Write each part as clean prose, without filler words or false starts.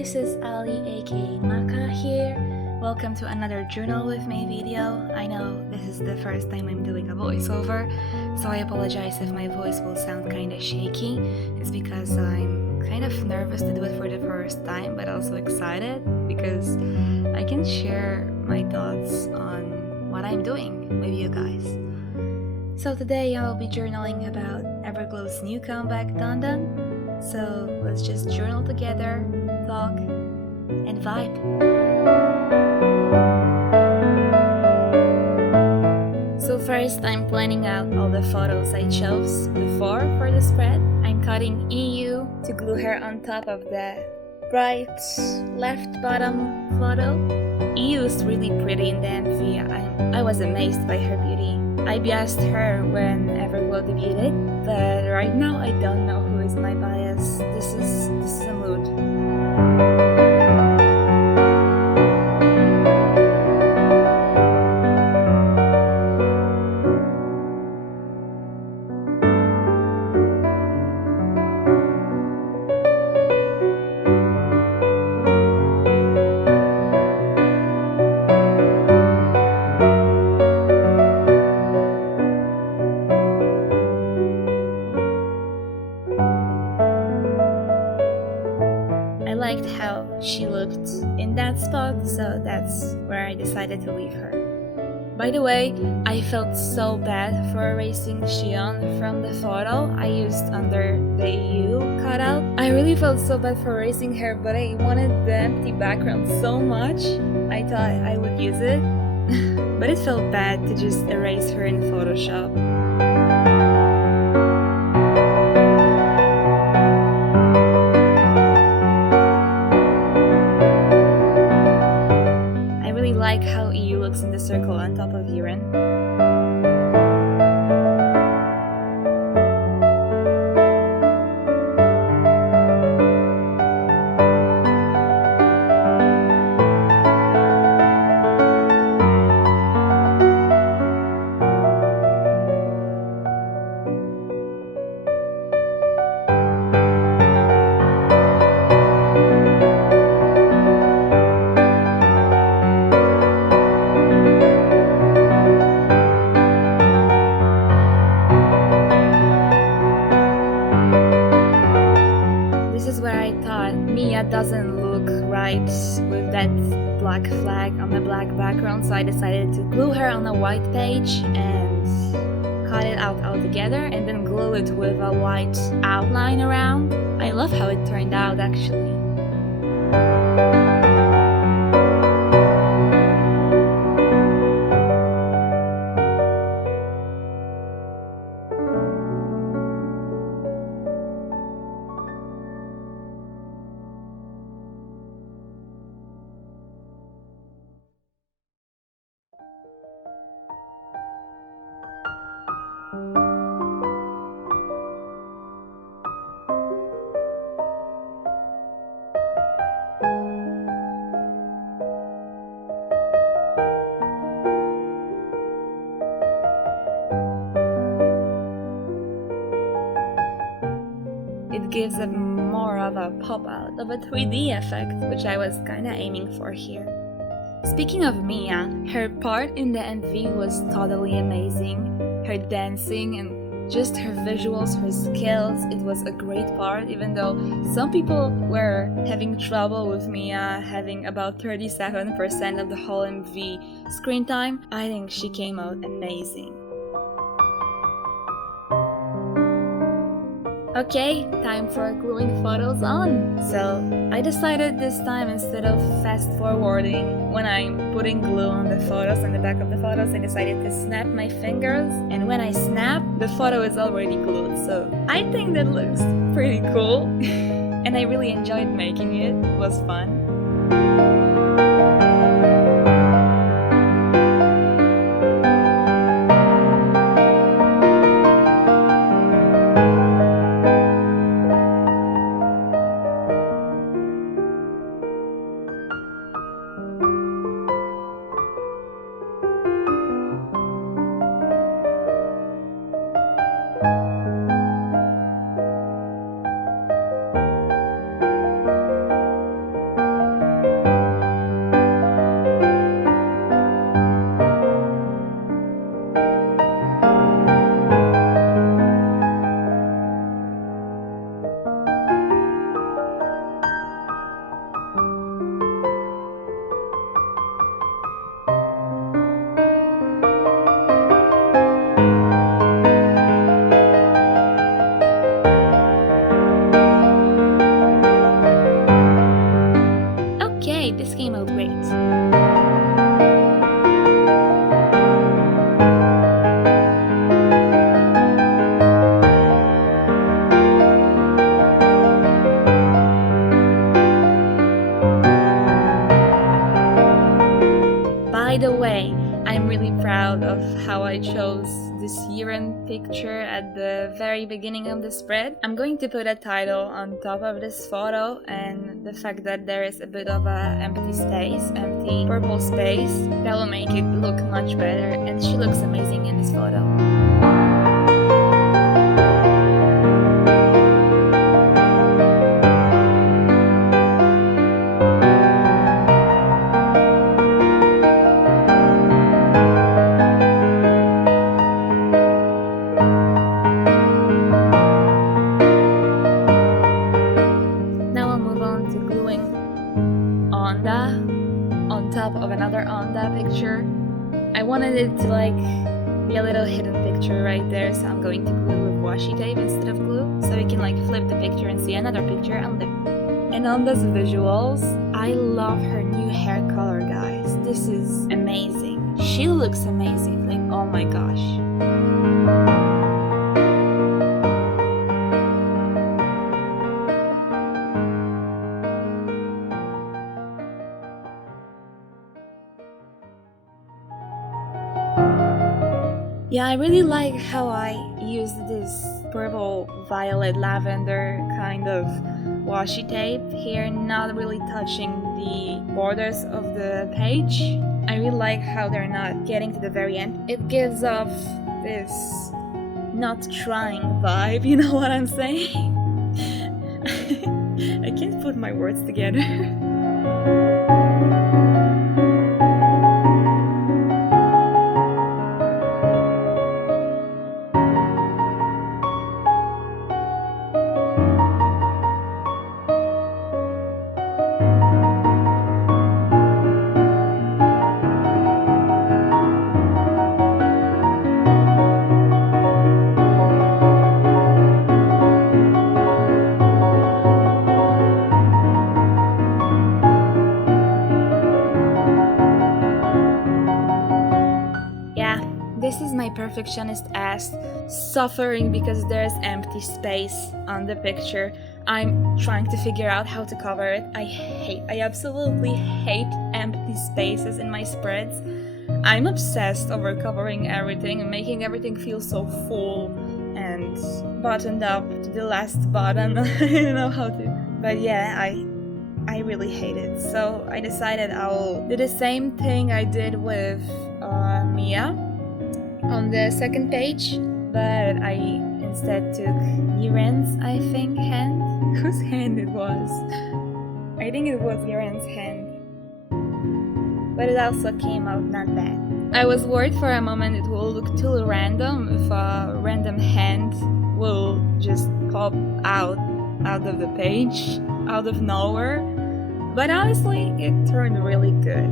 this is Ali aka Maka here. Welcome to another Journal with Me video. I know this is the first time I'm doing a voiceover, so I apologize if my voice will sound kinda shaky. It's because I'm kind of nervous to do it for the first time, but also excited because I can share my thoughts on what I'm doing with you guys. So today I'll be journaling about Everglow's new comeback, Dun Dun. So let's just journal together, talk, and vibe. So first, I'm planning out all the photos I chose before for the spread. I'm cutting EU to glue her on top of the right left bottom photo. EU is really pretty in the MV. I was amazed by her beauty. I biased her when Everglow debuted, but right now I don't know who is my bias. This is a mood. I liked how she looked in that spot, so that's where I decided to leave her. By the way, I felt so bad for erasing shiyeon from the photo I used under the EU cutout. I really felt so bad for erasing her, but I wanted the empty background so much, I thought I would use it. But it felt bad to just erase her in Photoshop. I like how EU looks in the circle on top of yiren. Doesn't look right with that black flag on the black background, so I decided to glue her on a white page and cut it out altogether and then glue it with a white outline around. I love how it turned out actually. It gives it more of a pop out of a 3D effect, which I was kinda aiming for here. Speaking of Mia, her part in the MV was totally amazing. Her dancing and just her visuals, her skills, it was a great part, even though some people were having trouble with Mia having about 37% of the whole MV screen time. I think she came out amazing. Okay, time for gluing photos on. So I decided this time, instead of fast forwarding when I'm putting glue on the photos and the back of the photos, I decided to snap my fingers, and when I snap, the photo is already glued, so I think that looks pretty cool. And I really enjoyed making it. It was fun. picture at the very beginning of the spread. I'm going to put a title on top of this photo, and the fact that there is a bit of an empty space, empty purple space, that will make it look much better, and she looks amazing in this photo. On top of another onda picture. I wanted it to like be a little hidden picture right there, so I'm going to glue with washi tape instead of glue, so we can like flip the picture and see another picture on there. And on those visuals, I love her new hair color, guys. This is amazing. She looks amazing, like oh my gosh. Yeah, I really like how I used this purple, violet, lavender kind of washi tape here, not really touching the borders of the page. I really like how they're not getting to the very end. It gives off this not trying vibe, you know what I'm saying? I can't put my words together. This is my perfectionist ass suffering because there's empty space on the picture. I'm trying to figure out how to cover it. I absolutely hate empty spaces in my spreads. I'm obsessed over covering everything and making everything feel so full and buttoned up to the last button. I don't know how to. But yeah, I really hate it. So I decided I'll do the same thing I did with Mia on the second page, but I instead took Yiren's, I think, hand. Whose hand it was? I think it was Yiren's hand. But it also came out not bad. I was worried for a moment it will look too random if a random hand will just pop out of the page, out of nowhere. But honestly, it turned really good.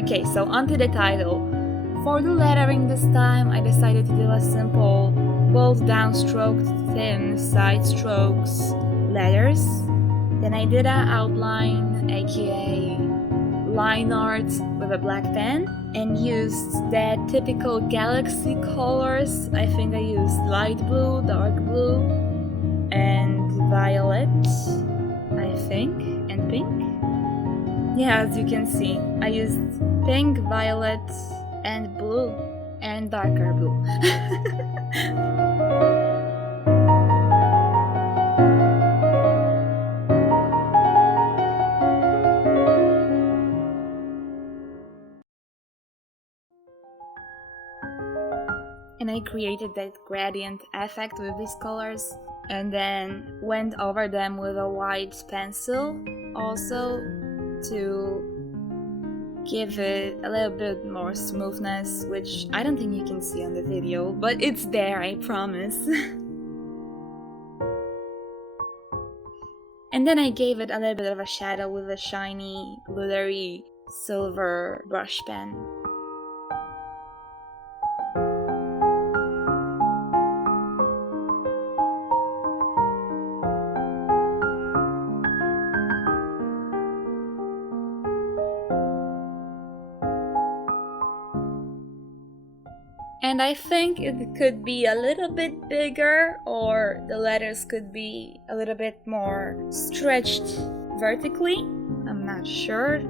Okay, so onto the title. For the lettering this time, I decided to do a simple bold downstroked thin side strokes letters. Then I did an outline, aka line art with a black pen, and used the typical galaxy colors. I think I used light blue, dark blue, and violet, I think, and pink. Yeah, as you can see, I used pink, violet, and blue, and darker blue. and I created that gradient effect with these colors, and then went over them with a white pencil also to give it a little bit more smoothness, which I don't think you can see on the video, but it's there, I promise. And then I gave it a little bit of a shadow with a shiny, glittery silver brush pen. And I think it could be a little bit bigger, or the letters could be a little bit more stretched vertically. I'm not sure.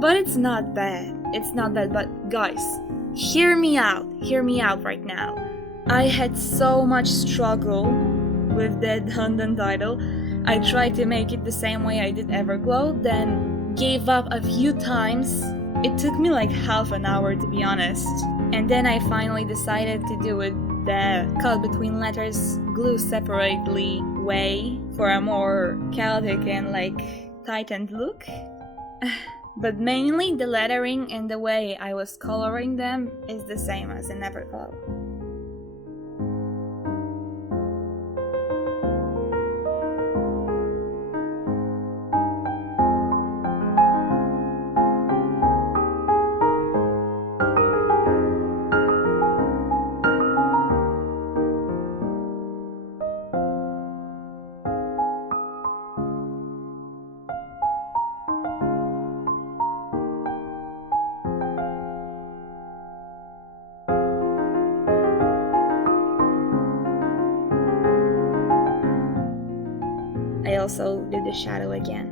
But it's not bad. It's not bad. But guys, hear me out. Hear me out right now. I had so much struggle with that Dun Dun title. I tried to make it the same way I did Everglow, then gave up a few times. It took me like half an hour, to be honest. And then I finally decided to do it the cut between letters, glue separately way for a more chaotic and like tightened look. But mainly the lettering and the way I was coloring them is the same as in Everglow. I also did the shadow again.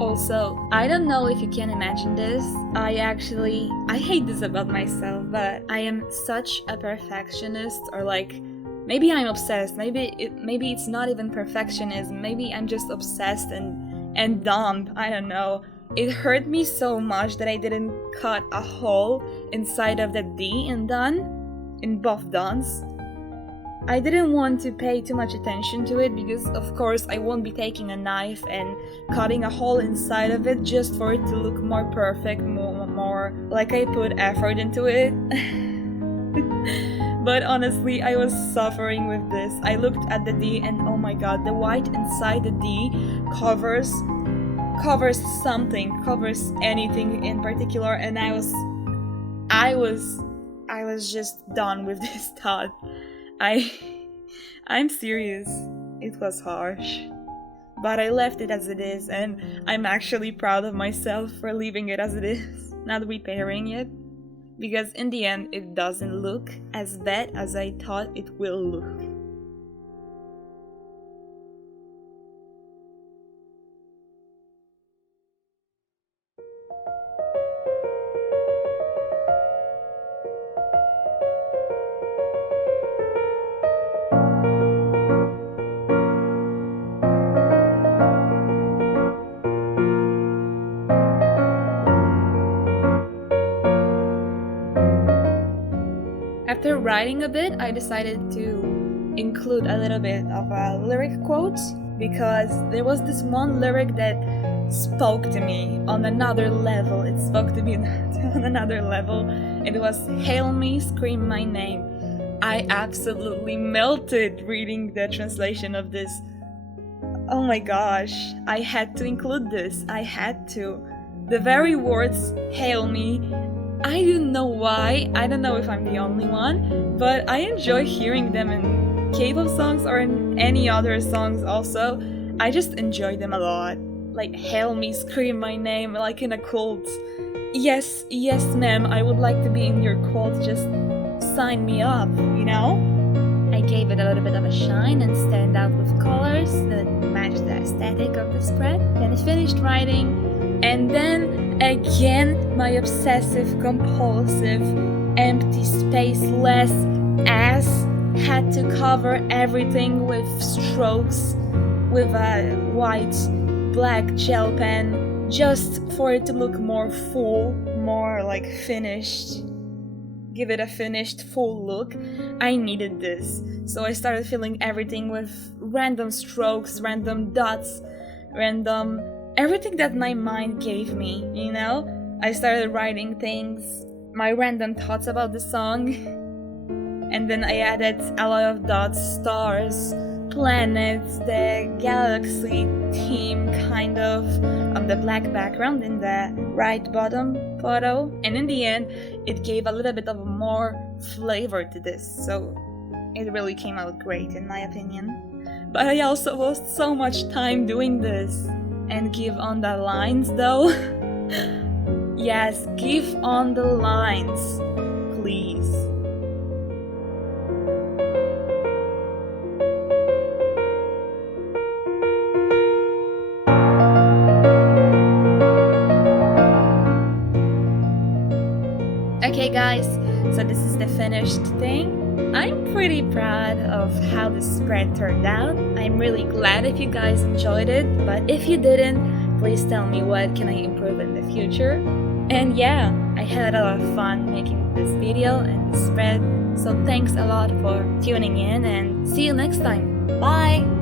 Also, I don't know if you can imagine this. I hate this about myself, but I am such a perfectionist, or like, maybe I'm obsessed, maybe it's not even perfectionism, maybe I'm just obsessed and dumb, I don't know. It hurt me so much that I didn't cut a hole inside of the D in dun, in both duns. I didn't want to pay too much attention to it because of course I won't be taking a knife and cutting a hole inside of it just for it to look more perfect, more like I put effort into it. But honestly, I was suffering with this. I looked at the D and oh my god, the white inside the D covers something, covers anything in particular, and I was just done with this thought. I'm serious. It was harsh. But I left it as it is, and I'm actually proud of myself for leaving it as it is, not repairing it. Because in the end, it doesn't look as bad as I thought it will look. After writing a bit, I decided to include a little bit of a lyric quote, because there was this one lyric that spoke to me on another level. It spoke to me on another level. It was, "Hail me, scream my name." I absolutely melted reading the translation of this. Oh my gosh, I had to include this. I had to. The very words, "hail me," I don't know why, I don't know if I'm the only one, but I enjoy hearing them in K-pop songs or in any other songs also. I just enjoy them a lot. Like, "hail me, scream my name," like in a cult. Yes, ma'am, I would like to be in your cult, just sign me up, you know? I gave it a little bit of a shine and stand out with colors that match the aesthetic of the spread. Then I finished writing, and then Again, my obsessive compulsive empty spaceless ass had to cover everything with strokes with a white black gel pen just for it to look more full, more like finished, give it a finished full look. I needed this, so I started filling everything with random strokes, random dots, random everything that my mind gave me, you know? I started writing things, my random thoughts about the song, and then I added a lot of dots, stars, planets, the galaxy theme kind of on the black background in the right bottom photo, and in the end it gave a little bit of more flavor to this, so it really came out great in my opinion. But I also lost so much time doing this. And give on the lines though. Yes, give on the lines, please. Okay guys, so this is the finished thing. I'm pretty proud of how the spread turned out. I'm really glad if you guys enjoyed it, but if you didn't, please tell me what can I improve in the future. And yeah, I had a lot of fun making this video and the spread, so thanks a lot for tuning in and see you next time. Bye!